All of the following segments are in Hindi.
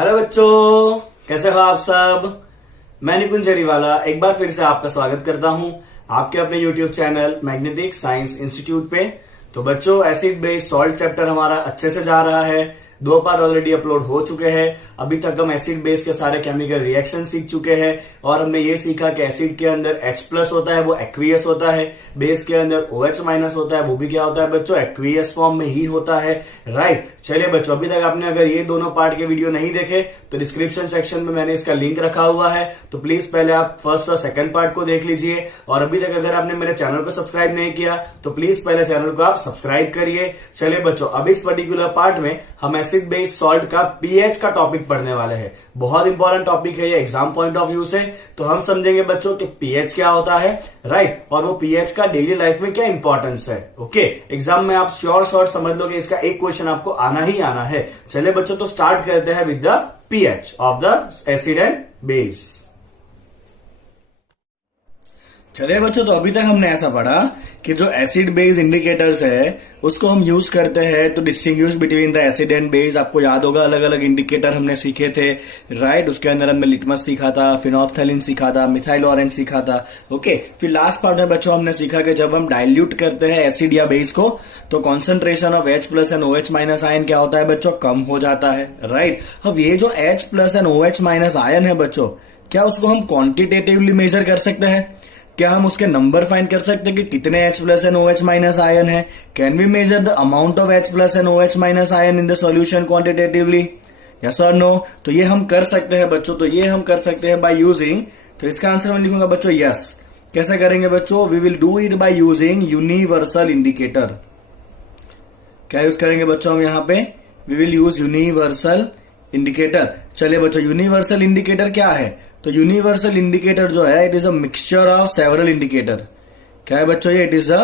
हेलो बच्चों, कैसे हो आप सब। मैं निकुंज जरीवाला एक बार फिर से आपका स्वागत करता हूं आपके अपने YouTube channel magnetic science institute पे। तो बच्चों, एसिड बेस सॉल्ट चैप्टर हमारा अच्छे से जा रहा है। 2 पार्ट ऑलरेडी अपलोड हो चुके हैं। अभी तक हम एसिड बेस के सारे केमिकल रिएक्शन सीख चुके हैं और हमने ये सीखा कि एसिड के अंदर H+ होता है, वो एक्वियस होता है। बेस के अंदर OH- होता है, वो भी क्या होता है बच्चों, एक्वियस फॉर्म में ही होता है। राइट। चलिए बच्चों, अभी तक आपने अगर ये दोनों पार्ट के वीडियो नहीं देखे तो डिस्क्रिप्शन सेक्शन में मैंने इसका लिंक रखा हुआ है, तो प्लीज पहले आप फर्स्ट और सेकंड पार्ट को देख लीजिए। और अभी तक अगर आपने मेरे चैनल को सब्सक्राइब नहीं किया तो प्लीज पहले चैनल को आप सब्सक्राइब करिए। चलिए बच्चों, अब इस पर्टिकुलर पार्ट में हम एसिड बेस सॉल्ट का पीएच का टॉपिक पढ़ने वाले हैं। बहुत इंपॉर्टेंट टॉपिक है ये एग्जाम पॉइंट ऑफ व्यू से। तो हम समझेंगे बच्चों कि पीएच क्या होता है, राइट, और वो पीएच का डेली लाइफ में क्या इंपॉर्टेंस है। ओके, एग्जाम में आप श्योर शॉर्ट समझ लोगे, इसका एक क्वेश्चन आपको आना ही आना है। चलिए बच्चों, तो स्टार्ट करते हैं with the pH of the acid and base. चलिए बच्चों, तो अभी तक हमने ऐसा पढ़ा कि जो एसिड बेस इंडिकेटर्स है उसको हम यूज करते हैं to distinguish between the acid and base. आपको याद होगा अलग अलग इंडिकेटर हमने सीखे थे, राइट। उसके अंदर हमने लिटमस सीखा था, फिनोल्फथालीन सीखा था, मिथाइल ऑरेंज सीखा था। ओके, फिर लास्ट पार्ट में बच्चों हमने सीखा कि जब हम डाइल्यूट करते हैं एसिड या बेस को तो concentration of H+ and OH- ion क्या होता है बच्चों, कम हो जाता है, राइट। अब ये जो H+ एंड OH- आयन है बच्चों, क्या उसको हम क्वांटिटेटिवली मेजर कर सकते हैं? क्या हम उसके नंबर फाइंड कर सकते हैं कि कितने H+ एंड OH- आयन है? Can we measure the amount of H+ and OH- ion in the solution quantitatively? Yes और नो? तो ये हम कर सकते हैं बच्चों, तो ये हम कर सकते हैं बाय यूजिंग, तो इसका आंसर मैं लिखूंगा बच्चों यस। कैसे करेंगे बच्चों? We will do it by using universal indicator. क्या यूज करेंगे बच्चों हम यहाँ पे? We will use universal indicator. चलिए बच्चों, यूनिवर्सल इंडिकेटर क्या है? तो यूनिवर्सल इंडिकेटर जो है it is a mixture of several indicator. क्या है बच्चों ये? It is a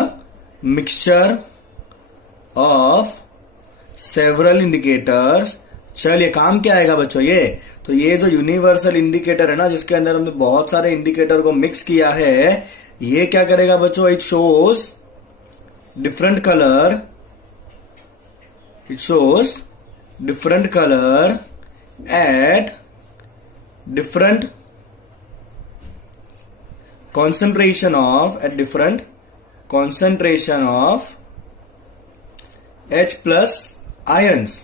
mixture of several indicators. चलिए, काम क्या आएगा बच्चों ये? तो ये जो यूनिवर्सल इंडिकेटर है ना, जिसके अंदर हमने बहुत सारे इंडिकेटर को मिक्स किया है, ये क्या करेगा बच्चों? It shows different colour, it shows different color at different concentration of H+ ions।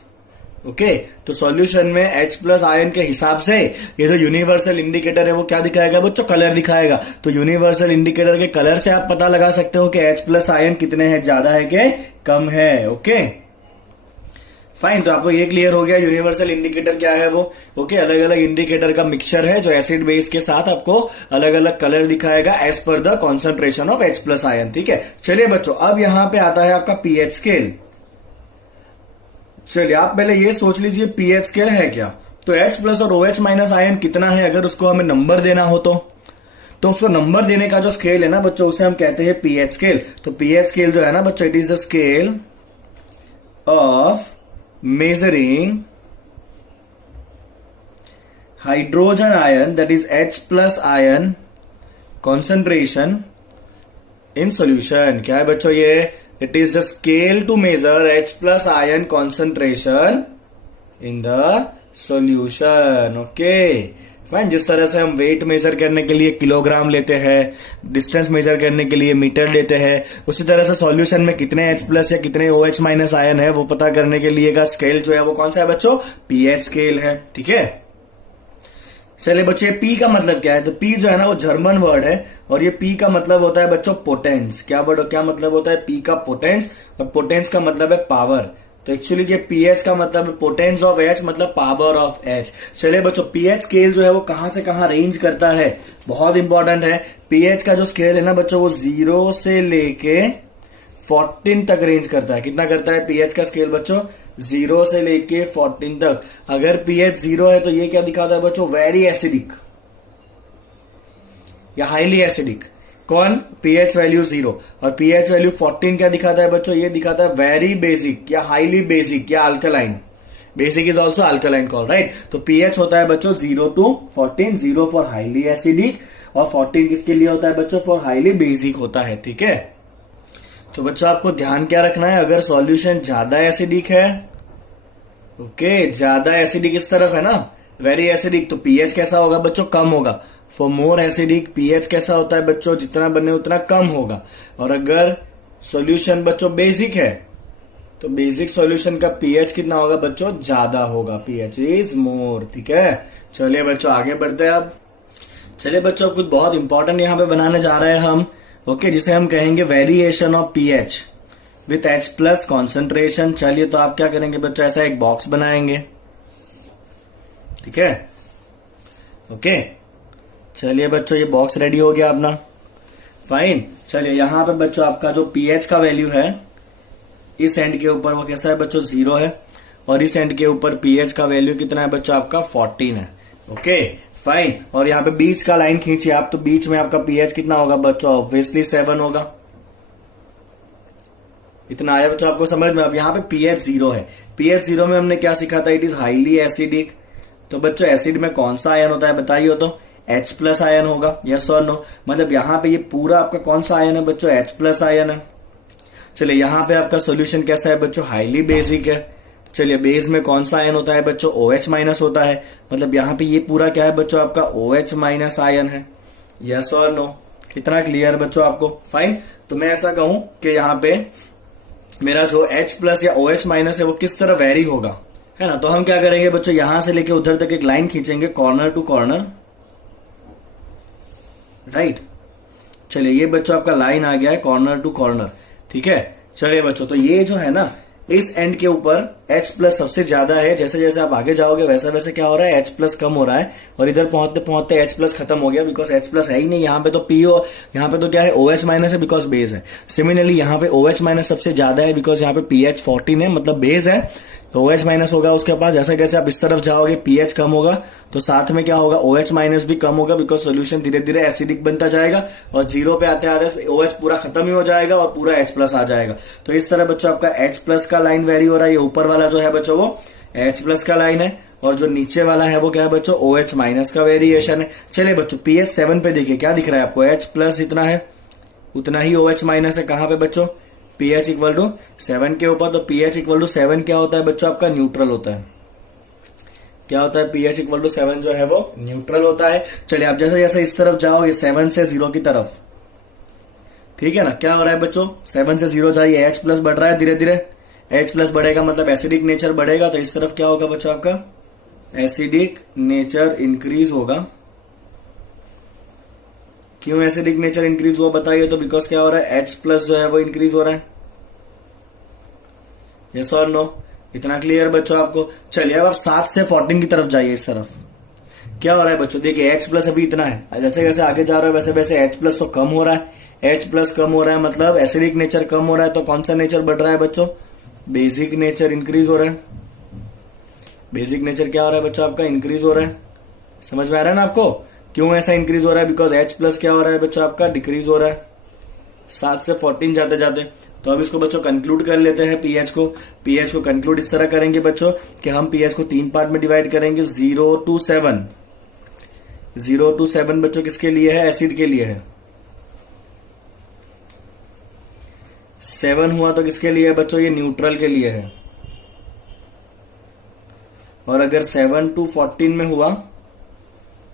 Okay, तो सॉल्यूशन में H+ आयन के हिसाब से ये जो यूनिवर्सल इंडिकेटर है वो क्या दिखाएगा बच्चों? कलर दिखाएगा। तो यूनिवर्सल इंडिकेटर के कलर से आप पता लगा सकते हो कि H+ आयन कितने हैं, ज्यादा है कि कम है। ओके फाइन, तो आपको ये क्लियर हो गया यूनिवर्सल इंडिकेटर क्या है वो। ओके, अलग अलग इंडिकेटर का मिक्सचर है जो एसिड बेस के साथ आपको अलग अलग कलर दिखाएगा as per the concentration of H+ ion. ठीक है, चलिए बच्चों, अब यहां पे आता है आपका पीएच स्केल। चलिए, आप पहले ये सोच लीजिए पीएच स्केल है क्या। तो H+ और OH- आयन कितना है, अगर उसको हमें नंबर देना हो तो उसको नंबर देने का जो स्केल है ना बच्चों, उसे हम कहते हैं पीएच स्केल। तो पीएच स्केल जो है ना बच्चों, it is a scale of measuring hydrogen ion, that is H+ ion concentration in solution। क्या है बच्चों ये? It is the scale to measure H+ ion concentration in the solution। Okay fine. जिस तरह से हम वेट मेजर करने के लिए किलोग्राम लेते हैं, डिस्टेंस मेजर करने के लिए मीटर लेते हैं, उसी तरह से सॉल्यूशन में कितने H+ या कितने OH- आयन है वो पता करने के लिए का स्केल जो है वो कौन सा है बच्चों? पीएच स्केल है। ठीक है, चलिए बच्चों, ये पी का मतलब क्या है? तो पी जो है ना वो जर्मन वर्ड है और ये पी का मतलब होता है बच्चों पोटेंस। क्या मतलब होता है? पी का पोटेंस, और पोटेंस का मतलब है पावर। तो एक्चुअली ये पीएच का मतलब है पोटेंस ऑफ एच, मतलब पावर ऑफ एच। चलिए बच्चों, पीएच स्केल जो है वो कहां से कहां रेंज करता है, बहुत इंपॉर्टेंट है। पीएच का जो स्केल है ना बच्चों, वो 0 से लेके 14 तक रेंज करता है। कितना करता है पीएच का स्केल बच्चों? 0 से लेके 14 तक। अगर पीएच 0 है तो ये क्या दिखाता है बच्चों? वेरी एसिडिक या हाईली एसिडिक। कौन? PH value 0। और पीएच वैल्यू 14 क्या दिखाता है बच्चों? ये दिखाता है वेरी बेसिक या हाईली बेसिक या alkaline. Basic is also alkaline call, right. तो पीएच होता है बच्चों 0 to 14, 0 फॉर हाईली एसिडिक और 14 किसके लिए होता है बच्चों? फॉर हाईली बेसिक होता है। ठीक है, तो बच्चों आपको ध्यान क्या रखना है, अगर सॉल्यूशन ज्यादा एसिडिक है, ओके, ज्यादा एसिडिक इस तरफ है ना, वेरी एसिडिक तो पीएच कैसा होगा बच्चों, कम होगा। फॉर मोर एसिडिक पीएच कैसा होता है बच्चों, जितना बने उतना कम होगा। और अगर सॉल्यूशन बच्चों बेसिक है तो बेसिक सॉल्यूशन का पीएच कितना होगा बच्चों, ज्यादा होगा, पीएच इज मोर। ठीक है, चलिए बच्चों आगे बढ़ते हैं अब। चलिए बच्चों कुछ बहुत इंपॉर्टेंट यहां पे बनाने जा रहे हैं हम, ओके, जिसे हम कहेंगे variation of pH with H plus concentration. चलिए तो आप क्या करेंगे बच्चों, ऐसा एक बॉक्स बनाएंगे। ठीक है, ओके, चलिए बच्चों ये बॉक्स रेडी हो गया अपना, फाइन। चलिए यहां पे बच्चों आपका जो पीएच का वैल्यू है इस एंड के ऊपर वो कैसा है बच्चों, 0 है, और इस एंड के ऊपर पीएच का वैल्यू कितना है बच्चों आपका, 14 है। ओके फाइन, और यहाँ पे बीच का लाइन खींचिए आप, तो बीच में आपका पीएच कितना होगा बच्चों, ऑब्वियसली 7 होगा। इतना आया बच्चों आपको समझ में। अब यहाँ पे पीएच 0 है, पीएच 0 में हमने क्या सीखा था, इट इज हाईली एसिडिक। तो बच्चों एसिड में कौन सा आयन होता है बताइए, तो H प्लस आयन होगा, यस और नो। मतलब यहाँ पे ये पूरा आपका कौन सा आयन है बच्चों, H प्लस आयन है। चलिए यहाँ पे आपका सॉल्यूशन कैसा है बच्चों, हाईली बेसिक है। चलिए बेस में कौन सा आयन होता है बच्चों, OH माइनस होता है। मतलब यहाँ पे ये पूरा क्या है बच्चों आपका OH माइनस आयन है, यस और नो। कितना क्लियर बच्चों आपको, फाइन। तो मैं ऐसा कहूं कि यहाँ पे मेरा जो H प्लस या OH माइनस है वो किस तरह वेरी होगा, है ना। तो हम क्या करेंगे बच्चों, यहां से लेके उधर तक एक लाइन खींचेंगे, कॉर्नर टू कॉर्नर, राइट। चलिए ये बच्चों आपका लाइन आ गया है कॉर्नर टू कॉर्नर। ठीक है, चलिए बच्चों तो ये जो है ना, इस एंड के ऊपर H प्लस सबसे ज्यादा है। जैसे जैसे आप आगे जाओगे वैसे वैसे क्या हो रहा है, H प्लस कम हो रहा है, और इधर पहुंचते पहुंचते H प्लस खत्म हो गया, बिकॉज H प्लस है ही नहीं यहाँ पे। तो PO यहाँ पे तो क्या है, OH माइनस है, बिकॉज बेस है। सिमिलरली यहाँ पे OH माइनस सबसे ज्यादा है, बिकॉज यहाँ पे pH 14 है, मतलब बेस है, तो OH माइनस होगा उसके पास। जैसे जैसे आप इस तरफ जाओगे pH कम होगा, तो साथ में क्या होगा, OH माइनस भी कम होगा, बिकॉज सोल्यूशन धीरे धीरे एसिडिक बनता जाएगा, और 0 पे आते आते OH पूरा खत्म ही हो जाएगा और पूरा H प्लस आ जाएगा। तो इस तरह बच्चों आपका H प्लस का लाइन वेरी हो रहा है। ये ऊपर वाला जो है बच्चों वो H प्लस का लाइन है, और जो नीचे वाला है वो क्या है बच्चों, OH माइनस का वेरिएशन है। चलिए बच्चों pH 7 पे देखिए क्या दिख रहा है आपको, H प्लस जितना है उतना ही OH माइनस है। कहां पे बच्चों, pH इक्वल टू 7 के ऊपर। तो pH इक्वल टू 7 क्या होता है बच्चों आपका, न्यूट्रल होता है। क्या होता है, pH इक्वल टू 7 जो है वो न्यूट्रल होता है। चलिए आप जैसे जैसे इस तरफ जाओगे 7 से 0 की तरफ, ठीक है ना, क्या हो रहा है बच्चों, 7 से 0 जाइए, H प्लस बढ़ रहा है धीरे धीरे। H प्लस बढ़ेगा मतलब एसिडिक नेचर बढ़ेगा, तो इस तरफ क्या होगा बच्चों आपका, एसिडिक नेचर इंक्रीज होगा। क्यों एसिडिक नेचर इंक्रीज हुआ बताइए, तो बिकॉज क्या हो रहा है, H प्लस जो है वो इंक्रीज हो रहा है, यस और नो। इतना क्लियर बच्चों आपको। चलिए अब आप 7 से 14 की तरफ जाइए, इस तरफ क्या हो रहा है बच्चों, देखिए H प्लस अभी इतना है, जैसे जैसे आगे जा रहा है वैसे वैसे H प्लस तो कम हो रहा है। H प्लस कम हो रहा है मतलब एसिडिक नेचर कम हो रहा है, तो कौन सा नेचर बढ़ रहा है बच्चों, बेसिक नेचर इंक्रीज हो रहा है। बेसिक नेचर क्या हो रहा है बच्चों आपका, इंक्रीज हो रहा है। समझ में आ रहा है ना आपको, क्यों ऐसा इंक्रीज हो रहा है, बिकॉज H प्लस क्या हो रहा है बच्चों आपका, डिक्रीज हो रहा है 7 से 14 जाते जाते। तो अब इसको बच्चों कंक्लूड कर लेते हैं pH को। pH को कंक्लूड इस तरह करेंगे बच्चों कि हम pH को 3 पार्ट में डिवाइड करेंगे, 0 to 7। 0 to 7 बच्चों किसके लिए है, एसिड के लिए है। 7 हुआ तो किसके लिए है बच्चों, ये न्यूट्रल के लिए है। और अगर 7 to 14 में हुआ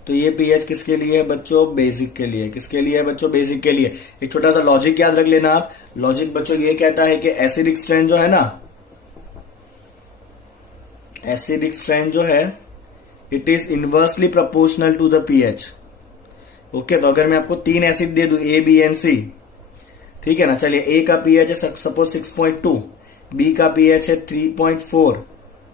तो ये pH किसके लिए है बच्चों, बेसिक के लिए। किसके लिए है बच्चों, बेसिक के लिए। एक छोटा सा लॉजिक याद रख लेना आप। लॉजिक बच्चों ये कहता है कि एसिडिक स्ट्रेंथ जो है ना, एसिडिक स्ट्रेंथ जो है it is inversely proportional to the pH। Okay, तो अगर मैं आपको 3 एसिड दे दूं A, B एंड C, ठीक है ना। चलिए A का pH है सपोज 6.2, B का pH है 3.4,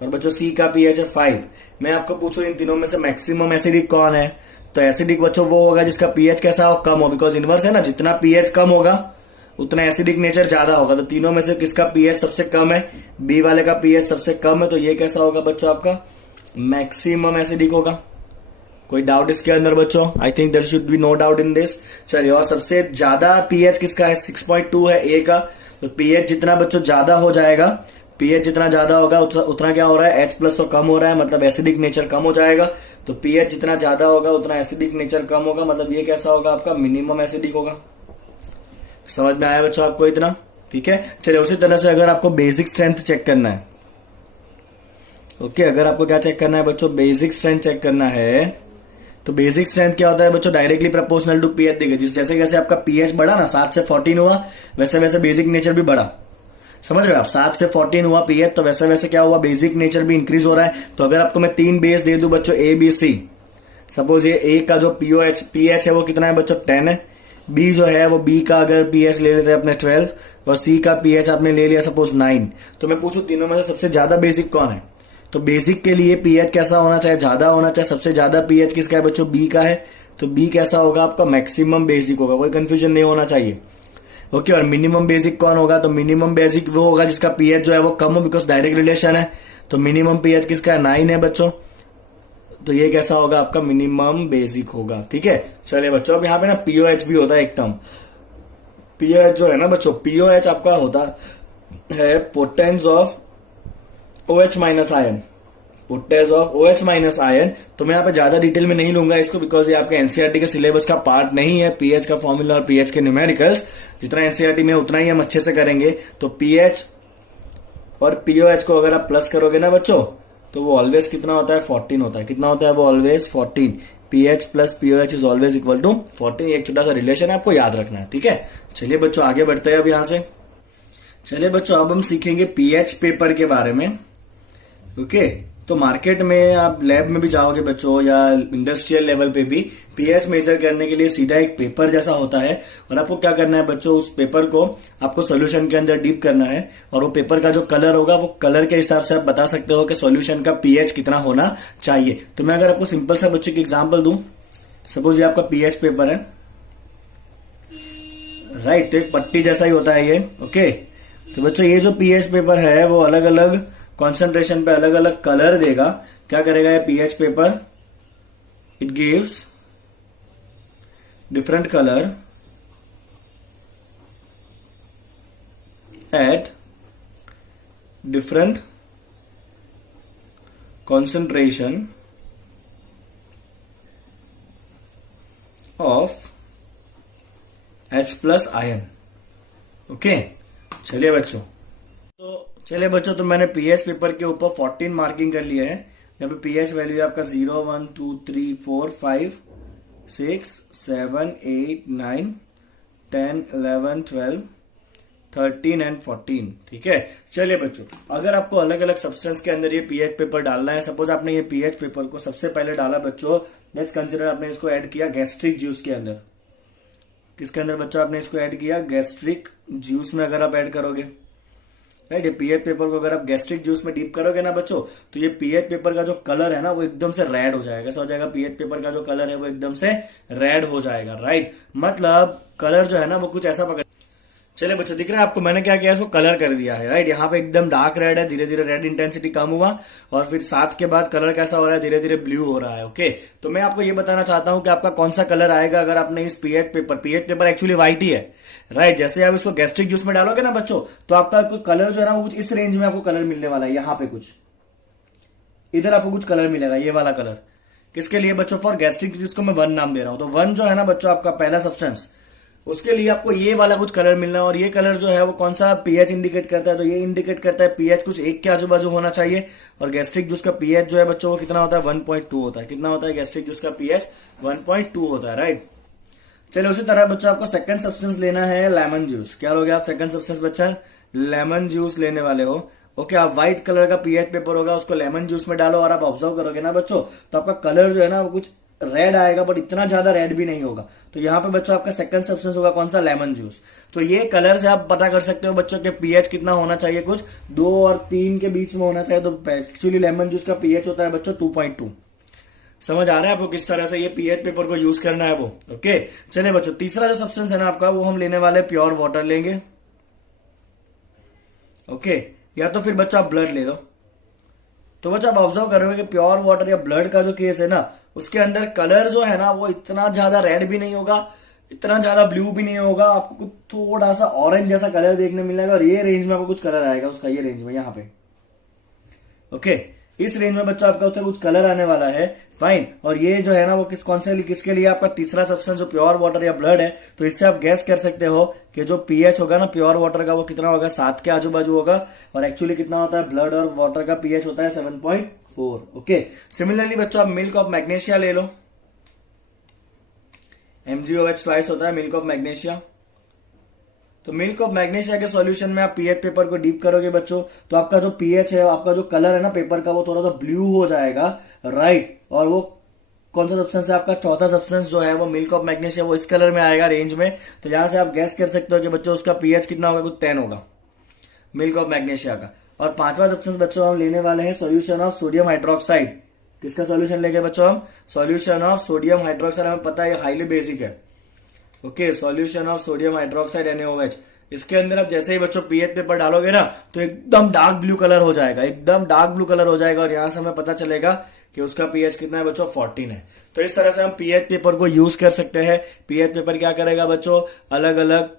और बच्चों C का pH है 5। मैं आपको पूछूं इन तीनों में से मैक्सिमम एसिडिक कौन है, तो एसिडिक बच्चों वो होगा जिसका pH कैसा हो, कम हो, बिकॉज इनवर्स है ना, जितना pH कम होगा उतना एसिडिक नेचर ज्यादा होगा। तो तीनों में से किसका pH सबसे कम है, B वाले का pH सबसे कम है, तो ये कैसा होगा बच्चों आपका, मैक्सिमम एसिडिक होगा। कोई डाउट इसके अंदर बच्चों, I think there should be no doubt in this. चलिए, और सबसे ज्यादा pH किसका है, 6.2 है A का। तो pH जितना बच्चों ज्यादा हो जाएगा, pH जितना ज्यादा होगा उतना क्या हो रहा है, H प्लस तो कम हो रहा है, मतलब एसिडिक नेचर कम हो जाएगा। तो pH जितना ज्यादा होगा उतना एसिडिक नेचर कम होगा, मतलब ये कैसा होगा आपका, मिनिमम एसिडिक होगा। समझ में आया बच्चों आपको इतना, ठीक है। चलिए उसी तरह से अगर आपको बेसिक स्ट्रेंथ चेक करना है, ओके, अगर आपको क्या चेक करना है बच्चों, बेसिक स्ट्रेंथ चेक करना है, तो बेसिक स्ट्रेंथ क्या होता है बच्चों, डायरेक्टली प्रोपोर्शनल टू पीएच देगा। जैसे जैसे आपका पीएच बढ़ा ना, 7 से 14 हुआ, वैसे वैसे बेसिक नेचर भी बढ़ा। समझ रहे हो आप, 7 से 14 हुआ पीएच, तो वैसे वैसे क्या हुआ, बेसिक नेचर भी इंक्रीज हो रहा है। तो अगर आपको मैं 3 बेस दे दूं बच्चों, ए बी सी, सपोज ये ए का जो पीएच है वो कितना है बच्चों, 10 है। बी जो है वो, बी का अगर पीएच ले लेते हैं अपने 12, और सी का पीएच आपने ले लिया सपोज 9, तो मैं पूछूं तीनों में से सबसे ज्यादा बेसिक कौन है, तो बेसिक के लिए पीएच कैसा होना चाहिए, ज्यादा होना चाहिए। सबसे ज्यादा पीएच किसका है बच्चों, बी का है, तो बी कैसा होगा आपका, मैक्सिमम बेसिक होगा, कोई कंफ्यूजन नहीं होना चाहिए। ओके, और मिनिमम बेसिक कौन होगा, तो मिनिमम बेसिक वो होगा जिसका पीएच जो है वो कम हो, बिकॉज डायरेक्ट रिलेशन है। तो मिनिमम पीएच किसका है, 9 है बच्चों, तो ये कैसा होगा आपका, मिनिमम बेसिक होगा। ठीक है, चलिए बच्चों, अब यहाँ पे ना पीओएच भी होता है एक टर्म। पीओएच जो है ना बच्चों, पीओएच आपका होता है potence of OH minus ion, potence of OH minus ion. तो मैं यहाँ पे ज्यादा डिटेल में नहीं लूंगा इसको, बिकॉज ये आपके एनसीईआरटी के सिलेबस का पार्ट नहीं है, पीएच का फॉर्मूला और पीएच के न्यूमेरिकल्स। जितना एनसीईआरटी में उतना ही हम अच्छे से करेंगे। तो पीएच और पीओएच को अगर आप प्लस करोगे ना बच्चों, तो वो ऑलवेज कितना होता है, 14 होता है। कितना होता है वो, always 14। PH plus pOH is always equal to 14। एक छोटा सा रिलेशन है, आपको याद रखना है। ठीक है, चलिए बच्चों आगे बढ़ते हैं अब यहां से। चलिए बच्चों, अब हम सीखेंगे पीएच पेपर के बारे में। ओके, तो मार्केट में आप लैब में भी जाओगे बच्चों, या इंडस्ट्रियल लेवल पे भी, पीएच मेजर करने के लिए सीधा एक पेपर जैसा होता है, और आपको क्या करना है बच्चों, उस पेपर को आपको सॉल्यूशन के अंदर डीप करना है, और वो पेपर का जो कलर होगा, वो कलर के हिसाब से आप बता सकते हो कि सॉल्यूशन का पीएच कितना होना चाहिए। तो मैं अगर आपको सिंपल सा बच्चों की एग्जाम्पल दूं, सपोज ये आपका पीएच पेपर है, राइट, तो एक पट्टी जैसा ही होता है ये। ओके, तो बच्चों ये जो पीएच पेपर है वो अलग अलग कॉन्सेंट्रेशन पे अलग अलग कलर देगा। क्या करेगा ये pH paper, it gives different colour at different concentration of H plus ion. Okay, चलिए बच्चों, तो मैंने पीएच पेपर के ऊपर 14 मार्किंग कर लिया है। यहाँ पे पीएच वैल्यू है आपका 0, 1, 2, 3, 4, 5, 6, 7, 8, 9, 10, 11, 12, 13 एंड 14। ठीक है, चलिए बच्चों, अगर आपको अलग अलग सब्सटेंस के अंदर ये पीएच पेपर डालना है, सपोज आपने ये पीएच पेपर को सबसे पहले डाला बच्चों, लेट्स कंसिडर आपने इसको ऐड किया गैस्ट्रिक जूस के अंदर। किसके अंदर बच्चों आपने इसको ऐड किया, गैस्ट्रिक जूस में अगर आप ऐड करोगे, राइट, ये पीएच पेपर को अगर आप गैस्ट्रिक जूस में डीप करोगे ना बच्चों, तो ये पीएच पेपर का जो कलर है ना वो एकदम से रेड हो जाएगा। कैसा हो जाएगा, पीएच पेपर का जो कलर है वो एकदम से रेड हो जाएगा, राइट, मतलब कलर जो है ना वो कुछ ऐसा पकड़। चलिए बच्चों, दिख रहा है आपको मैंने क्या किया, इसको कलर कर दिया है, राइट। यहाँ पे एकदम डार्क रेड है, धीरे धीरे रेड इंटेंसिटी कम हुआ, और फिर 7 के बाद कलर कैसा हो रहा है, धीरे धीरे ब्लू हो रहा है। ओके, तो मैं आपको ये बताना चाहता हूं कि आपका कौन सा कलर आएगा अगर आपने इस पीएच पेपर एक्चुअली व्हाइट ही है, राइट। जैसे आप इसको गैस्ट्रिक जूस में डालोगे ना बच्चों, तो आपका कलर जो है ना वो कुछ इस रेंज में आपको कलर मिलने वाला है। यहाँ पे कुछ इधर आपको कुछ कलर मिलेगा, ये वाला कलर। किसके लिए बच्चों, फॉर गैस्ट्रिक, जिसको मैं 1 नाम दे रहा हूं। तो 1 जो है ना बच्चों आपका पहला सब्सटेंस, उसके लिए आपको ये वाला कुछ कलर मिलना है, और ये कलर जो है वो कौन सा पीएच इंडिकेट करता है, तो ये इंडिकेट करता है पीएच कुछ 1 के आजू बाजू होना चाहिए। और गैस्ट्रिक जूस का पीएच जो है बच्चों वो कितना होता है, 1.2 होता है। कितना होता है गैस्ट्रिक जूस का पीएच, 1.2 होता है, राइट। चलिए, उसी तरह बच्चों आपको सेकंड सब्सटेंस लेना है लेमन जूस। क्या लोगे आप सेकंड सब्सटेंस बच्चा, लेमन जूस लेने वाले हो। ओके, आप व्हाइट कलर का पीएच पेपर होगा, उसको लेमन जूस में डालो, और आप ऑब्जर्व करोगे ना बच्चों, तो आपका कलर जो है ना वो कुछ रेड आएगा, बट इतना ज्यादा रेड भी नहीं होगा। तो यहाँ पे बच्चों आपका सेकंड सब्सटेंस होगा कौन सा, लेमन जूस। तो ये कलर से आप पता कर सकते हो बच्चों के पीएच कितना होना चाहिए, कुछ 2 और 3 के बीच में होना चाहिए। तो एक्चुअली लेमन जूस का पीएच होता है बच्चों 2.2। समझ आ रहा है आपको किस तरह से ये पीएच पेपर को यूज करना है वो। ओके, चलिए बच्चों, तीसरा जो सब्सटेंस है ना आपका, वो हम लेने वाले प्योर वाटर लेंगे। ओके, या तो फिर बच्चों आप ब्लड ले लो। तो बच्चों आप ऑब्जर्व करोगे कि प्योर वाटर या ब्लड का जो केस है ना, उसके अंदर कलर जो है ना वो इतना ज्यादा रेड भी नहीं होगा, इतना ज्यादा ब्लू भी नहीं होगा, आपको कुछ थोड़ा सा ऑरेंज जैसा कलर देखने मिलेगा, और ये रेंज में आपको कुछ कलर आएगा उसका, ये रेंज में यहाँ पे। ओके, इस रेंज में बच्चों आपका उससे कुछ कलर आने वाला है, फाइन। और ये जो है ना वो किसके लिए, आपका तीसरा सब्सटेंस जो प्योर वाटर या ब्लड है, तो इससे आप गैस कर सकते हो कि जो पीएच होगा ना प्योर वाटर का वो कितना होगा, 7 के आजू बाजू होगा। और एक्चुअली कितना होता है ब्लड और वाटर का पीएच होता है 7.4। ओके, सिमिलरली बच्चों आप मिल्क ऑफ मैग्नीशिया ले लो, MgOH ट्वाइस होता है मिल्क ऑफ मैग्नीशिया। तो मिल्क ऑफ मैग्नीशिया के सॉल्यूशन में आप पीएच पेपर को डीप करोगे बच्चों, तो आपका जो पीएच है, आपका जो कलर है ना पेपर का, वो थोड़ा सा ब्लू हो जाएगा, राइट। और वो कौन सा सब्सटेंस है, आपका चौथा सब्सटेंस जो है वो मिल्क ऑफ मैग्नीशिया, वो इस कलर में आएगा रेंज में। तो यहां से आप गैस कर सकते हो कि बच्चों उसका पीएच कितना होगा, कुछ 10 होगा मिल्क ऑफ मैग्नीशिया का। और पांचवा सब्सटेंस बच्चों हम लेने वाले हैं सोल्यूशन ऑफ सोडियम हाइड्रोक्साइड। किसका सॉल्यूशन लेंगे बच्चों हम, सॉल्यूशन ऑफ सोडियम हाइड्रोक्साइड। हमें पता है ये हाईली बेसिक है। Okay, solution of sodium hydroxide NaOH। इसके अंदर आप जैसे ही बच्चों पीएच पेपर डालोगे ना तो एकदम डार्क ब्लू कलर हो जाएगा, एकदम डार्क ब्लू कलर हो जाएगा। और यहां से हमें पता चलेगा कि उसका पीएच कितना है बच्चों, 14 है। तो इस तरह से हम पीएच पेपर को यूज कर सकते हैं। पीएच पेपर क्या करेगा बच्चों, अलग अलग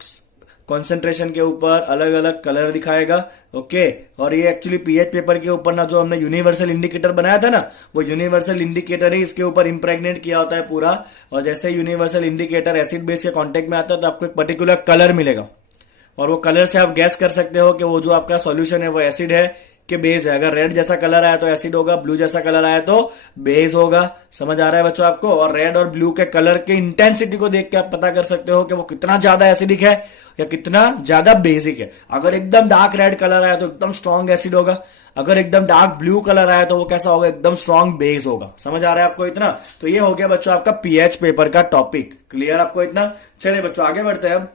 कॉन्सेंट्रेशन के ऊपर अलग अलग कलर दिखाएगा। ओके, और ये एक्चुअली पीएच पेपर के ऊपर ना जो हमने यूनिवर्सल इंडिकेटर बनाया था ना, वो यूनिवर्सल इंडिकेटर ही इसके ऊपर इंप्रेग्नेट किया होता है पूरा। और जैसे यूनिवर्सल इंडिकेटर एसिड बेस के कांटेक्ट में आता है तो आपको एक पर्टिकुलर कलर मिलेगा, और वो कलर से आप गैस कर सकते हो कि वो जो आपका सॉल्यूशन है वो एसिड है कि बेस है। अगर रेड जैसा कलर आया तो एसिड होगा, ब्लू जैसा कलर आया तो बेस होगा। समझ आ रहा है बच्चों आपको। और रेड और ब्लू के कलर के इंटेंसिटी को देख के आप पता कर सकते हो कि वो कितना ज्यादा एसिडिक है या कितना ज्यादा बेसिक है। अगर एकदम डार्क रेड कलर आया तो एकदम स्ट्रॉन्ग एसिड होगा, अगर एकदम डार्क ब्लू कलर आया तो वो कैसा होगा, एकदम स्ट्रॉन्ग बेस होगा। समझ आ रहा है आपको इतना। तो ये हो गया बच्चों आपका पीएच पेपर का टॉपिक, क्लियर आपको इतना। चलिए बच्चों आगे बढ़ते हैं अब।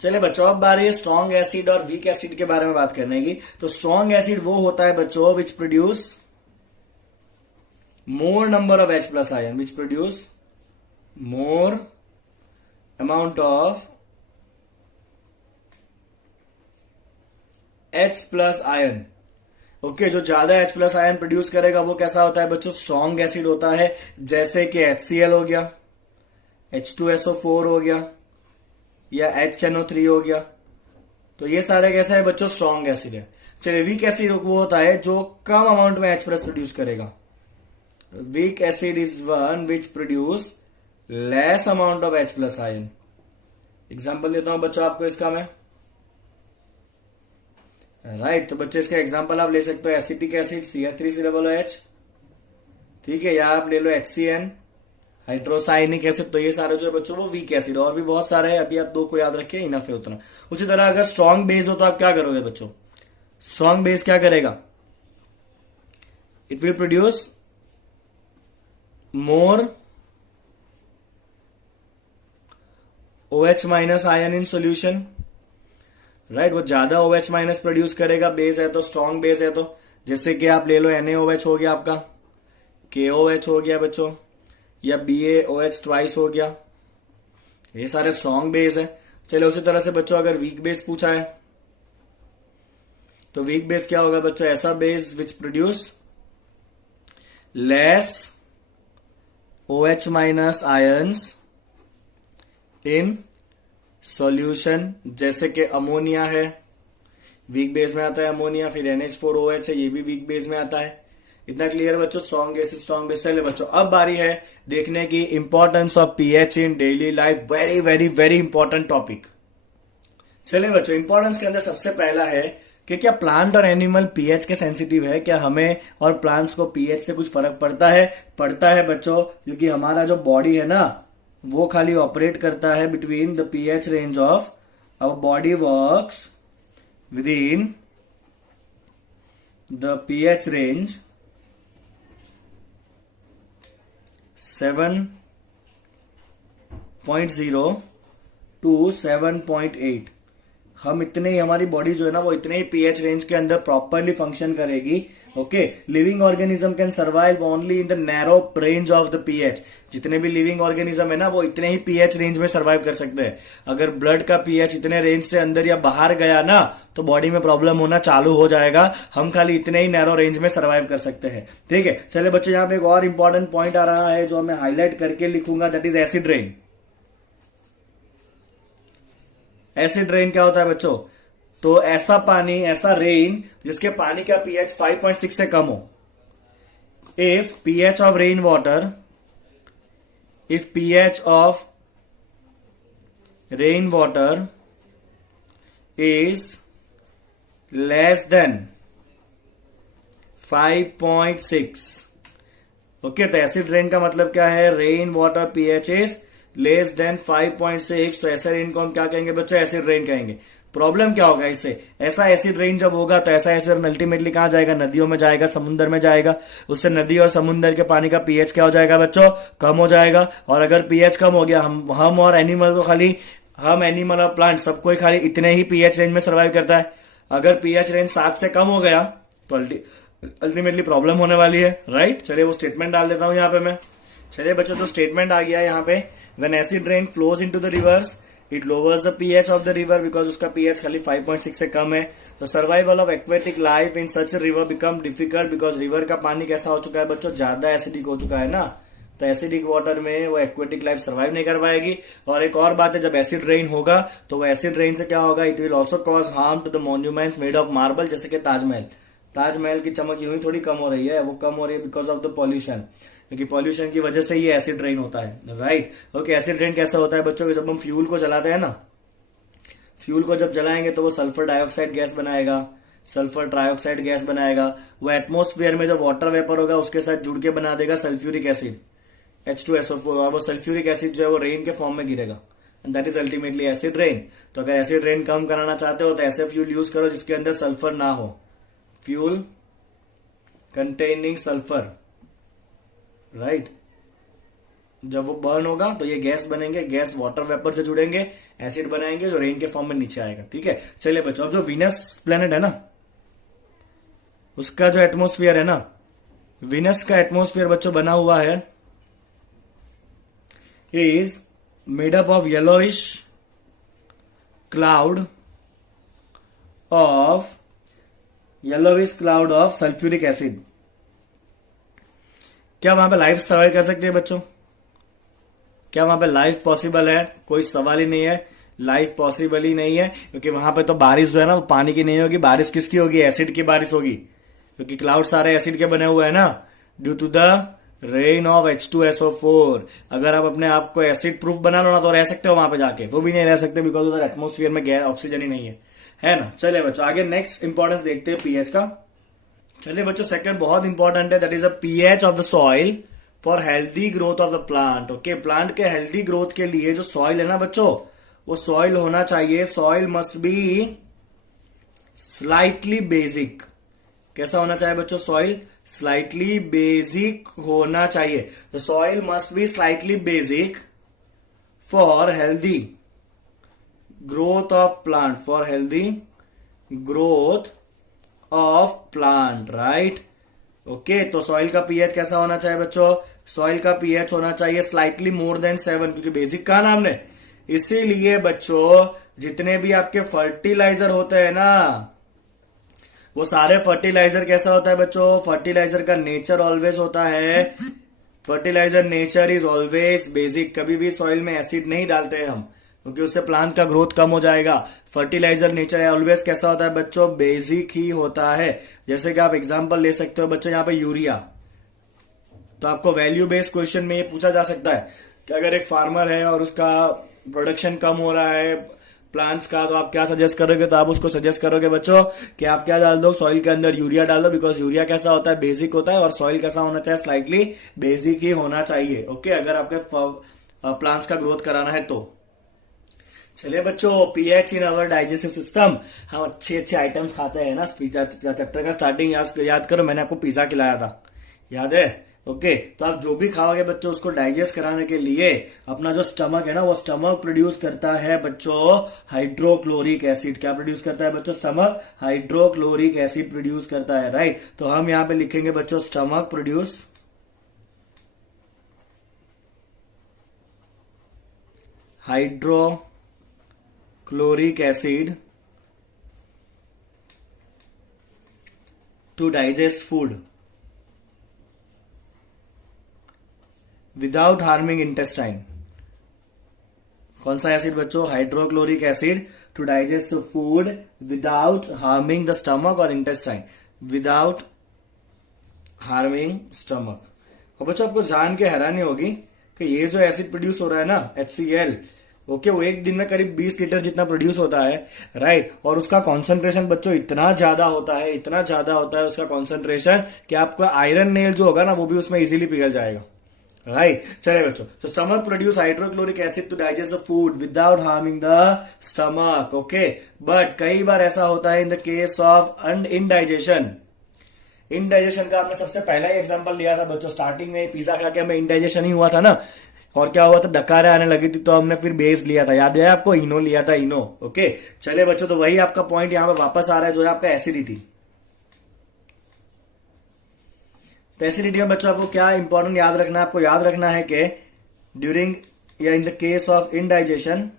चलिए बच्चों अब बारी है स्ट्रॉन्ग एसिड और वीक एसिड के बारे में बात करने की। तो स्ट्रॉन्ग एसिड वो होता है बच्चों which produce more number of H+ ion, which produce more amount of H+ ion. Okay, जो ज्यादा H+ आयन प्रोड्यूस करेगा वो कैसा होता है बच्चों, स्ट्रॉन्ग एसिड होता है। जैसे कि HCl हो गया, H2SO4 हो गया, या HNO3 हो गया। तो ये सारे कैसे है बच्चों, स्ट्रॉन्ग एसिड है। चलिए वीक एसिड वो होता है जो कम अमाउंट में H+ प्रोड्यूस करेगा। Weak acid is one which produce less amount of H+ ion. Example देता हूं बच्चों आपको इसका मैं, राइट। तो बच्चे इसका एग्जाम्पल आप ले सकते हो एसिटिक एसिड CH3COOH, ठीक है, या आप ले लो HCN हाइड्रोसाइनिक एसिड। तो ये सारे जो है बच्चों वो वीक एसिड, और भी बहुत सारे हैं, अभी आप 2 को याद रखिए, इनफ है उतना। उसी तरह अगर स्ट्रॉन्ग बेस हो तो आप क्या करोगे बच्चों, स्ट्रॉन्ग बेस क्या करेगा, it will produce more OH- ion in solution, right. वो ज्यादा OH- प्रोड्यूस करेगा, बेस है तो, स्ट्रॉन्ग बेस है तो। जैसे कि आप ले लो NaOH हो गया आपका, KOH हो गया बच्चों, या BaOH ट्वाइस हो गया, ये सारे स्ट्रॉन्ग बेस है। चलो उसी तरह से बच्चों अगर वीक बेस पूछा है तो वीक बेस क्या होगा बच्चों, ऐसा base which produce less OH- ions in solution. जैसे कि अमोनिया है, वीक बेस में आता है अमोनिया, फिर NH4OH है, ये भी वीक बेस में आता है। इतना क्लियर बच्चों, स्ट्रॉन्ग एसिड स्ट्रॉन्ग बेस। चलिए बच्चों अब बारी है देखने की importance of pH in daily life. Very very very important topic. चलिए बच्चों इंपॉर्टेंस के अंदर सबसे पहला है कि क्या प्लांट और एनिमल पीएच के सेंसिटिव है, क्या हमें और प्लांट्स को पीएच से कुछ फर्क पड़ता है बच्चों, क्योंकि हमारा जो बॉडी है ना वो खाली ऑपरेट करता है between the pH range of, our body works within the pH range 7.0 to 7.8। हम इतने ही, हमारी बॉडी जो है ना वो इतने ही पीएच रेंज के अंदर प्रॉपरली फंक्शन करेगी। Okay, living organism can survive only in the narrow range of the pH. जितने भी लिविंग ऑर्गेनिज्म है ना वो इतने ही पीएच रेंज में सर्वाइव कर सकते हैं। अगर ब्लड का पीएच इतने रेंज से अंदर या बाहर गया ना तो बॉडी में प्रॉब्लम होना चालू हो जाएगा। हम खाली इतने ही नैरो रेंज में सर्वाइव कर सकते हैं, ठीक है। चलिए बच्चों यहाँ पे एक और इंपॉर्टेंट पॉइंट आ रहा है जो मैं हाईलाइट करके लिखूंगा, that is acid rain. Acid rain क्या होता है बच्चों, तो ऐसा पानी, ऐसा रेन जिसके पानी का पीएच 5.6 से कम हो, if pH of rainwater, if pH of rainwater is less than 5.6, okay तो एसिड रेन का मतलब क्या है, rain water pH is less than 5.6, तो ऐसे रेन को हम क्या कहेंगे बच्चों, एसिड रेन कहेंगे। प्रॉब्लम क्या होगा इससे, ऐसा एसिड रेन जब होगा तो ऐसा एसिड अल्टीमेटली कहां जाएगा, नदियों में जाएगा, समुद्र में जाएगा, उससे नदी और समुद्र के पानी का पीएच क्या हो जाएगा बच्चों, कम हो जाएगा। और अगर पीएच कम हो गया, हम और एनिमल तो खाली, हम एनिमल और प्लांट सबको खाली इतने ही पीएच रेंज में सर्वाइव करता है। अगर पीएच रेंज 7 से कम हो गया तो अल्टीमेटली प्रॉब्लम होने वाली है, राइट। चलिए वो स्टेटमेंट डाल देता हूं यहाँ पे मैं। चलिए बच्चों तो स्टेटमेंट आ गया यहाँ पे, when acid rain flows into the reverse it louvers the pH of the river because उसका पीएच खाली 5.6 से कम है। तो survival of aquatic life in such river become difficult because river का पानी कैसा हो चुका है बच्चों, ज्यादा एसिडिक हो चुका है ना, तो एसिडिक वाटर में वो एक्वेटिक लाइफ सर्वाइव नहीं कर पाएगी। और एक और बात है, जब एसिड रेन होगा तो वो एसिड रेन से क्या होगा, it will also cause harm to the monuments made of marble, जैसे कि ताजमहल। ताजमहल की चमक यूं ही थोड़ी कम हो रही है, वो कम हो रही है बिकॉज ऑफ द पॉल्यूशन, क्योंकि पॉल्यूशन की वजह से ये एसिड रेन होता है, राइट। ओके, एसिड रेन कैसा होता है बच्चों, जब हम फ्यूल को जलाते हैं ना, फ्यूल को जब जलाएंगे तो वो सल्फर डाइऑक्साइड गैस बनाएगा, सल्फर ट्राइऑक्साइड गैस बनाएगा, वो एटमोस्फेयर में जो वाटर वेपर होगा उसके साथ जुड़ के बना देगा सल्फ्यूरिक एसिड H2SO4, और वो सल्फ्यूरिक एसिड जो है वो रेन के फॉर्म में गिरेगा, and that is ultimately acid rain. तो अगर एसिड रेन कम कराना चाहते हो तो ऐसे फ्यूल यूज करो जिसके अंदर सल्फर ना हो, फ्यूल कंटेनिंग सल्फर, राइट। जब वो बर्न होगा तो ये गैस बनेंगे, गैस वाटर वेपर से जुड़ेंगे, एसिड बनाएंगे जो रेन के फॉर्म में नीचे आएगा, ठीक है। चलिए बच्चों, अब जो वीनस प्लेनेट है ना, उसका जो एटमोस्फियर है ना, वीनस का एटमोस्फियर बच्चों बना हुआ है is made up of yellowish cloud of sulfuric acid। क्या वहां पे लाइफ सर्वाइव कर सकती है बच्चों, क्या वहां पे लाइफ पॉसिबल है, कोई सवाल ही नहीं है, लाइफ पॉसिबल ही नहीं है, क्योंकि वहां पे तो बारिश जो है ना वो पानी की नहीं होगी, बारिश किसकी होगी, एसिड की बारिश होगी, क्योंकि क्लाउड सारे एसिड के बने हुए हैं ना, due to the rain of H2SO4। अगर आप अपने आप को एसिड प्रूफ बना लो ना तो रह सकते हो वहां पे जाके, तो भी नहीं रह सकते बिकॉज उधर एटमोस्फियर में गैस ऑक्सीजन ही नहीं है ना। चलिए बच्चों आगे नेक्स्ट इंपॉर्टेंस देखते हैं पीएच का। चलिए बच्चों सेकंड बहुत इंपॉर्टेंट है, that is a pH of the soil for healthy growth of the plant. Okay, plant के हेल्दी ग्रोथ के लिए जो सॉइल है ना बच्चों, वो सॉइल होना चाहिए, soil must be slightly basic. कैसा होना चाहिए बच्चों, सॉइल स्लाइटली बेसिक होना चाहिए। The soil must be slightly basic for healthy growth of plant, for healthy growth of plant, right. Okay, तो सॉइल का पीएच कैसा होना चाहिए बच्चों, सॉइल का पीएच होना चाहिए स्लाइटली मोर देन 7, क्योंकि बेसिक कहा ना हमने, इसीलिए बच्चों जितने भी आपके फर्टिलाइजर होते हैं ना, वो सारे फर्टिलाइजर कैसा होता है बच्चों, फर्टिलाइजर का नेचर ऑलवेज होता है, fertiliser nature is always basic. कभी भी सॉइल में एसिड नहीं डालते हैं हम, क्योंकि उससे प्लांट का ग्रोथ कम हो जाएगा। फर्टिलाइजर नेचर ऑलवेज कैसा होता है बच्चों, बेसिक ही होता है। जैसे कि आप एग्जांपल ले सकते हो बच्चों, यहाँ पे यूरिया, तो आपको वैल्यू बेस्ड क्वेश्चन में ये पूछा जा सकता है कि अगर एक फार्मर है और उसका प्रोडक्शन कम हो रहा है प्लांट्स का, तो आप क्या सजेस्ट करोगे, तो आप उसको सजेस्ट करोगे बच्चों कि आप क्या डाल दो, सॉइल के अंदर यूरिया डाल दो, बिकॉज यूरिया कैसा होता है, बेसिक होता है, और सॉइल कैसा होना चाहिए, स्लाइटली बेसिक ही होना चाहिए। ओके, अगर आपके प्लांट्स का ग्रोथ कराना है तो। चलिए बच्चों, पीएच इन अवर डाइजेस्टिव सिस्टम, हम अच्छे अच्छे आइटम्स खाते हैं ना। चैप्टर का स्टार्टिंग याद करो, मैंने आपको पिज्जा खिलाया था, याद है। ओके, तो आप जो भी खाओगे बच्चों उसको डाइजेस्ट कराने के लिए अपना जो स्टमक है ना, वो स्टमक प्रोड्यूस करता है बच्चों हाइड्रोक्लोरिक एसिड। क्या प्रोड्यूस करता है बच्चों, स्टमक हाइड्रोक्लोरिक एसिड प्रोड्यूस करता है, राइट। तो हम यहां पे लिखेंगे बच्चों stomach produce hydrochloric acid to digest food without harming intestine. कौन सा एसिड बच्चों, hydrochloric acid to digest food without harming the stomach और इंटेस्टाइन, विदाउट हार्मिंग स्टमक। और बच्चों आपको जान के हैरानी होगी कि ये जो एसिड प्रोड्यूस हो रहा है ना HCl, ओके, वो एक दिन में करीब 20 लीटर जितना प्रोड्यूस होता है, राइट। और उसका कॉन्सेंट्रेशन बच्चों इतना ज्यादा होता है, इतना ज्यादा होता है उसका कॉन्सेंट्रेशन कि आपका आयरन नेल जो होगा ना वो भी उसमें इजीली पिघल जाएगा, राइट। चलिए बच्चों, तो stomach produce hydrochloric acid to digest the food without harming the stomach, okay. But कई बार ऐसा होता है in the case of indigestion. Indigestion का हमने सबसे पहला ही एग्जांपल लिया था बच्चों, स्टार्टिंग में पिज्जा खा के हमें इनडाइजेशन ही हुआ था ना, और क्या हुआ था, डकारे आने लगी थी, तो हमने फिर बेस लिया था, याद है आपको, इनो लिया था, इनो, ओके। चलिए बच्चों, तो वही आपका पॉइंट यहां पे वापस आ रहा है जो है आपका एसिडिटी। तो एसिडिटी में बच्चों आपको क्या इंपॉर्टेंट याद रखना है, आपको याद रखना है कि ड्यूरिंग या इन the case of indigestion,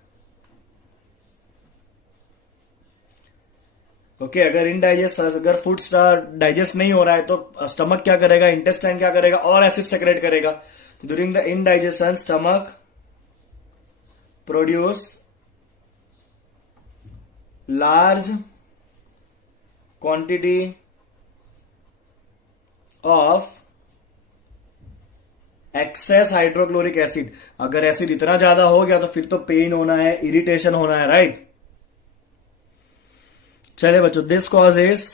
okay, अगर फूड डाइजेस्ट नहीं हो रहा है तो स्टमक क्या करेगा, इंटेस्टाइन क्या करेगा, और एसिड सेक्रेट करेगा। During the indigestion stomach produce large quantity of excess hydrochloric acid. अगर एसिड इतना ज्यादा हो गया तो फिर तो पेन होना है, इरिटेशन होना है, राइट। चलिए बच्चों, this causes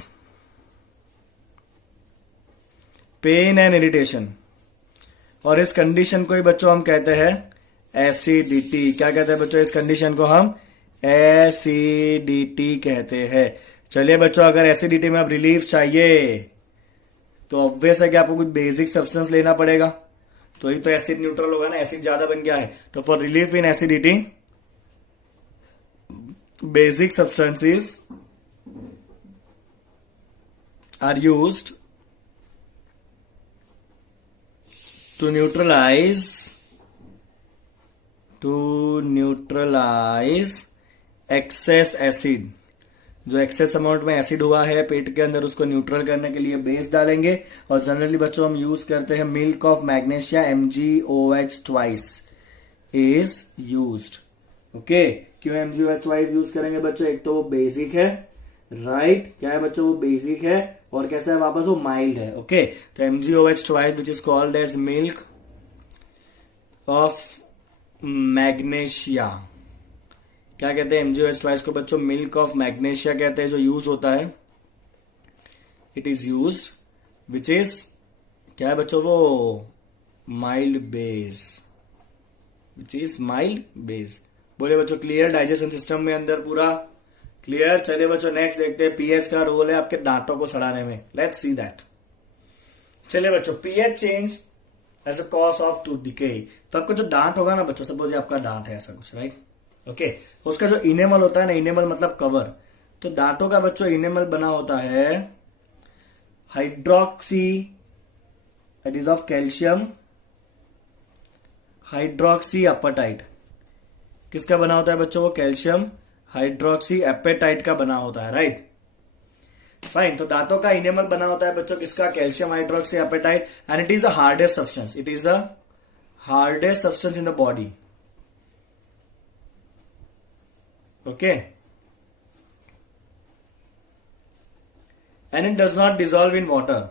pain and irritation, और इस कंडीशन को ही बच्चों हम कहते हैं एसिडिटी। क्या कहते हैं बच्चों, इस कंडीशन को हम एसिडिटी कहते हैं। चलिए बच्चों, अगर एसिडिटी में अब रिलीफ चाहिए तो ऑब्वियस है कि आपको कुछ बेसिक सब्सटेंस लेना पड़ेगा, तो ही तो एसिड न्यूट्रल होगा ना, एसिड ज्यादा बन गया है। तो for relief in acidity basic substances are used to neutralize excess acid। जो एक्सेस अमाउंट में एसिड हुआ है पेट के अंदर उसको न्यूट्रल करने के लिए बेस डालेंगे। और जनरली बच्चों हम यूज करते हैं milk of magnesia MgOH twice is used, okay. क्यों MgOH ट्वाइस यूज करेंगे बच्चों, एक तो वो बेसिक है, राइट, क्या है बच्चों, वो बेसिक है, और कैसा है वापस, वो माइल्ड है, ओके। तो MgOH twice which is called as milk of magnesia. क्या कहते हैं MgOH ट्वाइस को बच्चों, मिल्क ऑफ मैग्नीशिया कहते हैं, जो यूज होता है, it is used which is क्या है बच्चों, वो mild base, which is mild base. बोले बच्चों क्लियर, डाइजेशन सिस्टम में अंदर पूरा क्लियर। चलिए बच्चों, नेक्स्ट देखते हैं पीएच का रोल है आपके दांतों को सड़ाने में। Let's see that. चलिए बच्चों, pH change as a cause of tooth decay. तो आपका जो दांत होगा ना बच्चों, सपोज आपका दांत है ऐसा कुछ, राइट, ओके, उसका जो इनेमल होता है ना, इनेमल मतलब कवर, तो दांतों का बच्चों इनेमल बना होता है hydroxy, it is of calcium hydroxy apatite. किसका बना होता है बच्चों, वो कैल्शियम हाइड्रोक्सी एपेटाइट का बना होता है, राइट, फाइन। तो दांतों का इनेमल बना होता है बच्चों किसका, calcium hydroxy apatite, and it is the hardest substance, it is the hardest substance in the body, okay. And it does not dissolve in water.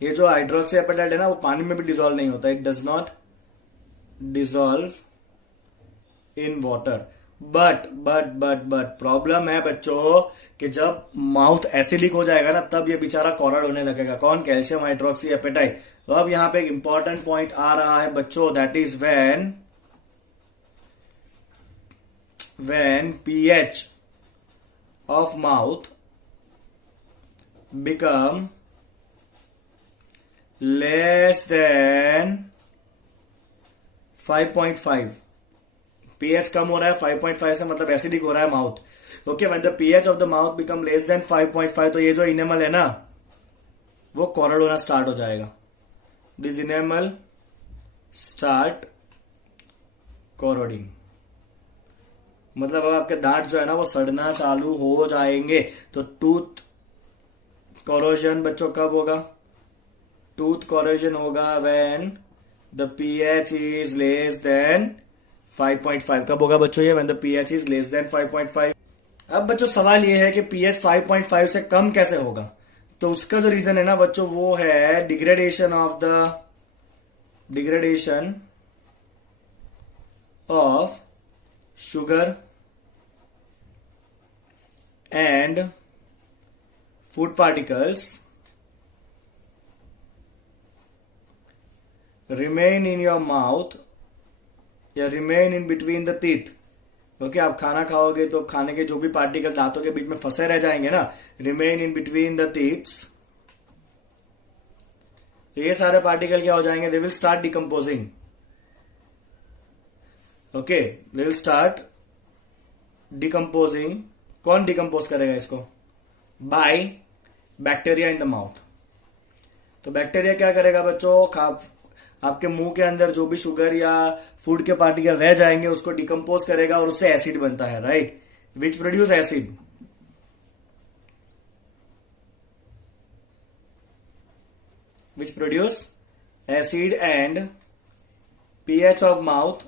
ये जो हाइड्रोक्सी एपेटाइट है ना, वो पानी में भी डिजोल्व नहीं होता, it does not dissolve in water. But problem है बच्चों कि जब माउथ एसिडिक हो जाएगा ना, तब ये बेचारा कॉरड होने लगेगा। कौन, कैल्शियम हाइड्रोक्सी एपेटाइट। तो अब यहां पे एक इंपॉर्टेंट पॉइंट आ रहा है बच्चों, that is when pH of mouth become less than 5.5, pH कम हो रहा है 5.5 से, मतलब एसिडिक हो रहा है mouth, okay. when the pH of the mouth become less than 5.5, तो ये जो इनेमल है ना, वो कॉरड होना स्टार्ट हो जाएगा। दिस इनेमल स्टार्ट कॉरोडिंग, मतलब अब आपके दांत जो है ना वो सड़ना चालू हो जाएंगे। तो टूथ कोरोजन बच्चों कब होगा, टूथ कोरोजन होगा when the pH is less than 5.5। कब होगा बच्चों ये, when the pH is less than 5.5। अब बच्चों सवाल ये है कि pH 5.5 से कम कैसे होगा। तो उसका जो रीजन है ना बच्चों, वो है degradation of sugar and food particles remain in your mouth या remain in between the teeth. Okay, आप खाना खाओगे तो खाने के जो भी पार्टिकल दांतों के बीच में फंसे रह जाएंगे ना, remain in between the teeths, ये सारे पार्टिकल क्या हो जाएंगे, they will start decomposing. Okay, they will start decomposing. कौन डिकम्पोज करेगा इसको? By bacteria in the mouth. तो बैक्टीरिया क्या करेगा बच्चों, आपके मुंह के अंदर जो भी शुगर या फूड के पार्टिकल रह जाएंगे उसको डिकम्पोज करेगा और उससे एसिड बनता है, right, which produce acid. Which produce acid and pH of mouth,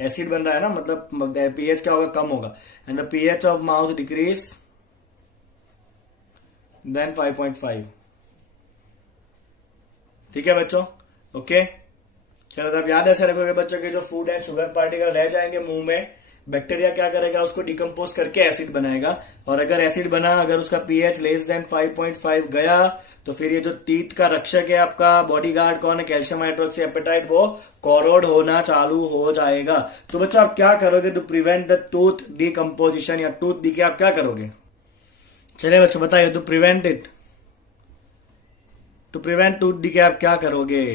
acid बन रहा है ना, मतलब पीएच क्या होगा, कम होगा, and the pH of mouth decrease then 5.5। ठीक है बच्चों, ओके। चलो, तब याद ऐसे रखोगे बच्चों के जो फूड एंड शुगर पार्टिकल रह जाएंगे मुंह में, बैक्टीरिया क्या करेगा, उसको डिकम्पोज करके एसिड बनाएगा, और अगर एसिड बना, अगर उसका पीएच लेस देन 5.5 गया, तो फिर ये जो टीथ का रक्षक है आपका बॉडीगार्ड, कौन है, कैल्शियम हाइड्रोक्सी एपेटाइट, वो कोरोड होना चालू हो जाएगा। तो बच्चों आप क्या करोगे to prevent the tooth decomposition या टूथ डीके, आप क्या करोगे? चलिए बच्चों बताइए, to prevent it, to prevent tooth decay आप क्या करोगे?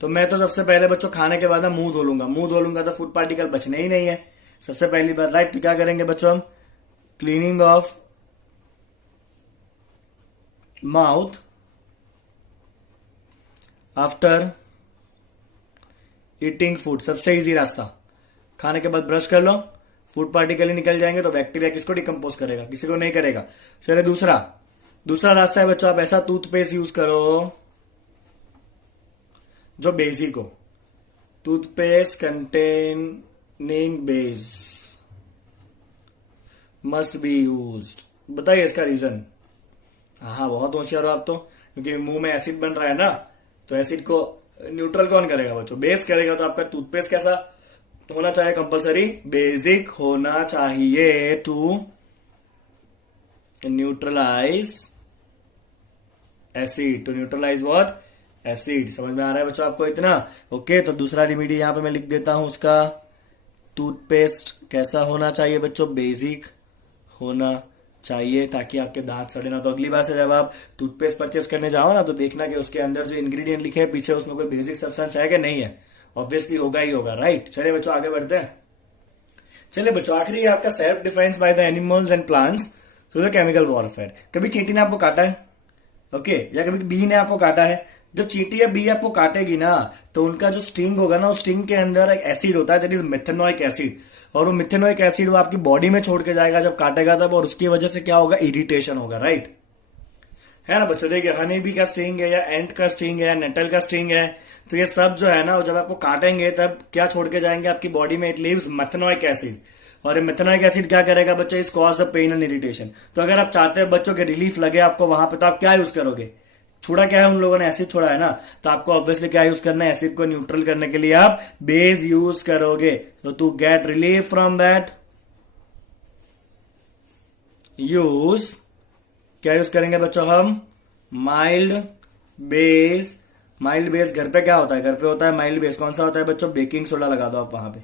तो मैं तो सबसे पहले बच्चों खाने के बाद ना मुंह धो लूंगा, मुंह धो लूंगा तो फूड पार्टिकल बचने ही नहीं है, सबसे पहली बात, राइट। तो क्या करेंगे बच्चों हम, cleaning of mouth after eating food, सबसे इजी रास्ता, खाने के बाद ब्रश कर लो, फूड पार्टिकल ही निकल जाएंगे, तो बैक्टीरिया किसको डिकम्पोज करेगा, किसी को नहीं करेगा। चलिए दूसरा रास्ता है बच्चों, आप ऐसा टूथपेस्ट यूज करो जो बेसिक हो, toothpaste containing base must be used. बताइए इसका रीजन। हाँ, बहुत होशियार हो आप तो, क्योंकि मुंह में एसिड बन रहा है ना, तो एसिड को न्यूट्रल कौन करेगा बच्चों, बेस करेगा। तो आपका टूथपेस्ट कैसा होना चाहिए, कंपलसरी बेसिक होना चाहिए to neutralise acid, to neutralise what, acid. समझ में आ रहा है बच्चों आपको इतना? ओके, तो दूसरा रेमेडी यहां पे मैं लिख देता हूं उसका, टूथपेस्ट कैसा होना चाहिए बच्चों, बेसिक होना चाहिए, ताकि आपके दांत सड़े ना। तो अगली बार से जब आप टूथपेस्ट परचेस करने जाओ ना, तो देखना कि उसके अंदर जो इंग्रेडिएंट लिखे हैं पीछे, उसमें कोई बेसिक सब्सटेंस है कि नहीं है, ऑब्वियसली होगा ही होगा, राइट। चलिए बच्चों आगे बढ़ते हैं। चलिए बच्चों, आखिरी आपका self defence by the animals and plants through the chemical warfare. कभी चींटी ने आपको काटा है, ओके, या कभी बी ने आपको काटा है? जब चींटी या बी आपको काटेगी ना, तो उनका जो स्टिंग होगा ना, उस स्टिंग के अंदर एक एसिड होता है, दैट इज मेथेनोइक एसिड, और वो मिथेनोइक एसिड वो आपकी बॉडी में छोड़ के जाएगा जब काटेगा तब, और उसकी वजह से क्या होगा, इरिटेशन होगा, राइट, है ना बच्चों। देखिए, हनी बी का स्टिंग है, या एंट का स्टिंग है, या नेटल का स्टिंग है, तो ये सब जो है ना, जब आपको काटेंगे तब क्या छोड़ के जाएंगे आपकी बॉडी में, इट लीव्स मेथेनोइक एसिड, और ये मेथेनोइक एसिड क्या करेगा बच्चों, is cause the pain and irritation. तो अगर आप चाहते हैं बच्चों के रिलीफ लगे आपको वहां पे, तो आप क्या यूज करोगे, छोड़ा क्या है उन लोगों ने, एसिड छोड़ा है ना, तो आपको ऑब्वियसली क्या यूज करना है, एसिड को न्यूट्रल करने के लिए आप बेस यूज करोगे। तो to get relief from that use क्या यूज करेंगे बच्चों हम, माइल्ड बेस। माइल्ड बेस घर पे क्या होता है, घर पे होता है माइल्ड बेस, कौन सा होता है बच्चों, बेकिंग सोडा लगा दो आप वहां पे।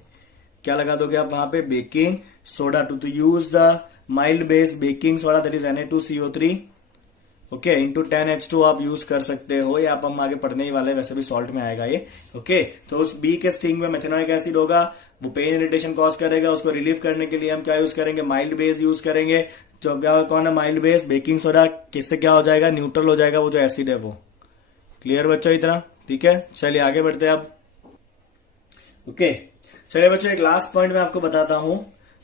क्या लगा दोगे आप वहां पे, baking soda. To use the mild base baking soda, that is Na2CO3, okay, into 10H2 आप यूज कर सकते हो, या आप हम आगे पढ़ने ही वाले, वैसे भी सॉल्ट में आएगा ये, ओके। तो उस बी के स्टिंग में मेथेनोइक एसिड होगा, वो पेन इरिटेशन कॉज करेगा, उसको रिलीफ करने के लिए हम क्या यूज करेंगे, माइल्ड बेस यूज करेंगे। जो क्या कौन है माइल्ड बेस, बेकिंग सोडा, किससे क्या हो जाएगा, न्यूट्रल हो जाएगा वो जो एसिड है वो। क्लियर बच्चों इतना? ठीक है, चलिए आगे बढ़ते हैं अब। ओके, चलिए बच्चों एक लास्ट पॉइंट मैं आपको बताता हूं,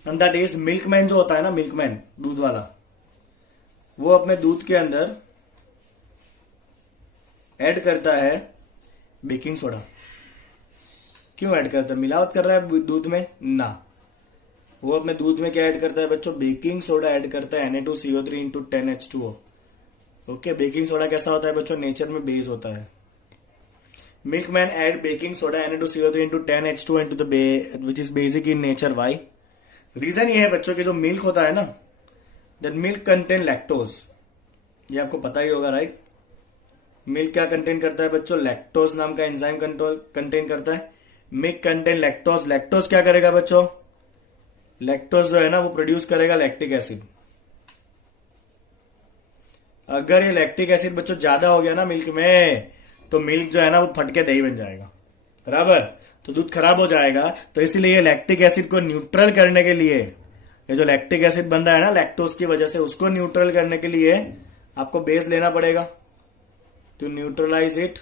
एंड दैट इज मिल्कमैन जो होता है ना, मिल्कमैन दूध वाला, वो अपने दूध के अंदर ऐड करता है बेकिंग सोडा। क्यों ऐड करता है, मिलावट कर रहा है दूध में ना, वो अपने दूध में क्या ऐड करता है बच्चों, बेकिंग सोडा ऐड करता है Na2CO3 into 10H2O। Okay, baking soda कैसा होता है बच्चों, नेचर में बेस होता है। Milkman add baking soda Na2CO3 into 10H2O into the which is basic in nature. Why? Reason ये है बच्चों कि जो मिल्क होता है ना, दैट मिल्क कंटेन लैक्टोज। ये आपको पता ही होगा, राइट? मिल्क क्या कंटेन करता है बच्चों, लैक्टोज नाम का एंजाइम कंटेन करता है। Milk contain lactose. लैक्टोज क्या करेगा बच्चों, लैक्टोज जो है ना वो प्रोड्यूस करेगा लैक्टिक एसिड। अगर ये लैक्टिक एसिड बच्चों ज्यादा हो गया ना मिल्क में, तो मिल्क जो है ना वो फट के दही बन जाएगा, बराबर? तो दूध खराब हो जाएगा। तो इसीलिए लैक्टिक एसिड को न्यूट्रल करने के लिए, ये जो लैक्टिक एसिड बन रहा है ना लैक्टोज की वजह से, उसको न्यूट्रल करने के लिए आपको बेस लेना पड़ेगा। टू न्यूट्रलाइज इट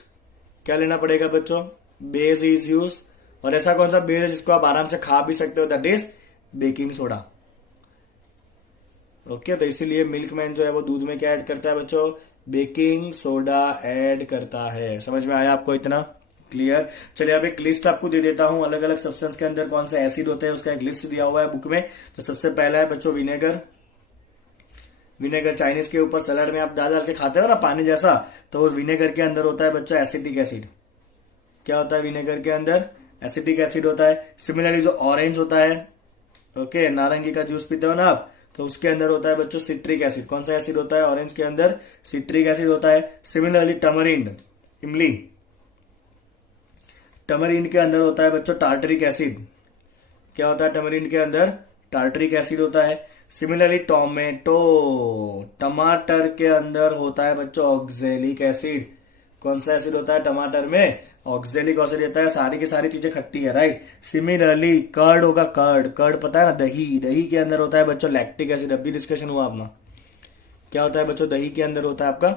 क्या लेना पड़ेगा बच्चों, बेस इज यूज। और ऐसा कौन सा बेस है जिसको आप आराम से खा भी सकते हो, that is baking soda. Okay, तो इसीलिए मिल्कमैन जो है वो दूध में क्या ऐड करता है बच्चों, बेकिंग सोडा ऐड करता है। समझ में आया आपको इतना? क्लियर? चलिए अब एक लिस्ट आपको दे देता हूं, अलग अलग सब्सटेंस के अंदर कौन सा एसिड होता है उसका एक लिस्ट दिया हुआ है बुक में। तो सबसे पहला है बच्चों विनेगर। विनेगर चाइनीज के ऊपर सलाद में आप डाल के खाते हो ना पानी जैसा, तो वो विनेगर के अंदर होता है बच्चों एसिटिक एसिड। क्या होता है विनेगर के अंदर, एसिटिक एसिड होता है। सिमिलरली जो ऑरेंज होता है, ओके, नारंगी का जूस पीते हो ना आप, तो उसके अंदर होता है बच्चों सिट्रिक एसिड। कौन सा एसिड होता है ऑरेंज के अंदर, सिट्रिक एसिड होता है। सिमिलरली टमरिंड, इमली, टमरिंड के अंदर होता है बच्चों टार्टरिक एसिड। क्या होता है टमरिंड के अंदर, टार्टरिक एसिड होता है। सिमिलरली टोमेटो, टमाटर के अंदर होता है बच्चों ऑक्जेलिक एसिड। कौन सा एसिड होता है टमाटर में, ऑक्जेलिक एसिड होता है। सारी की सारी चीजें खट्टी है, राइट? सिमिलरली कर्ड होगा, कर्ड, कर्ड पता है ना, दही, दही के अंदर होता है बच्चों लैक्टिक एसिड। अभी डिस्कशन हुआ अपना, क्या होता है बच्चों, दही के अंदर होता है आपका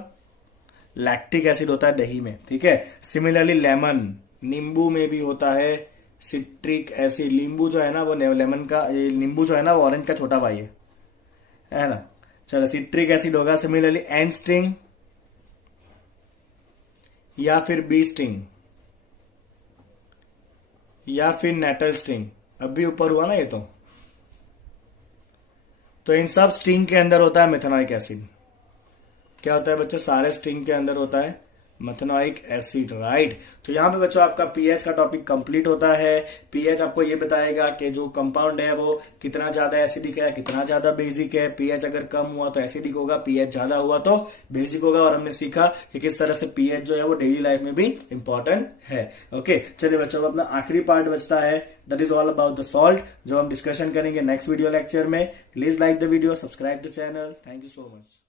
लैक्टिक एसिड होता है दही में, ठीक है। सिमिलरली लेमन, नींबू में भी होता है सिट्रिक एसिड। नींबू जो है ना वो लेमन का, नींबू जो है ना वो ऑरेंज का छोटा भाई है ना। चलो सिट्रिक एसिड होगा। सिमिलरली एन स्ट्रिंग या फिर बी स्ट्रिंग या फिर नेटल स्ट्रिंग, अभी ऊपर हुआ ना ये तो इन सब स्ट्रिंग के अंदर होता है मेथेनॉइक एसिड। क्या होता है बच्चों, सारे स्ट्रिंग के अंदर होता है मेथेनॉइक एसिड, राइट? तो यहां पे बच्चों आपका पीएच का टॉपिक कंप्लीट होता है। पीएच आपको ये बताएगा कि जो कंपाउंड है वो कितना ज्यादा एसिडिक है, कितना ज्यादा बेसिक है। पीएच अगर कम हुआ तो एसिडिक होगा, पीएच ज्यादा हुआ तो बेसिक होगा। और हमने सीखा कि किस तरह से पीएच जो है वो डेली लाइफ में भी इंपॉर्टेंट है। ओके, चलिए बच्चों, अपना आखिरी पार्ट बचता है, that is all about the salt, जो हम डिस्कशन करेंगे नेक्स्ट वीडियो लेक्चर में। Please like the video, subscribe the channel. Thank you so much.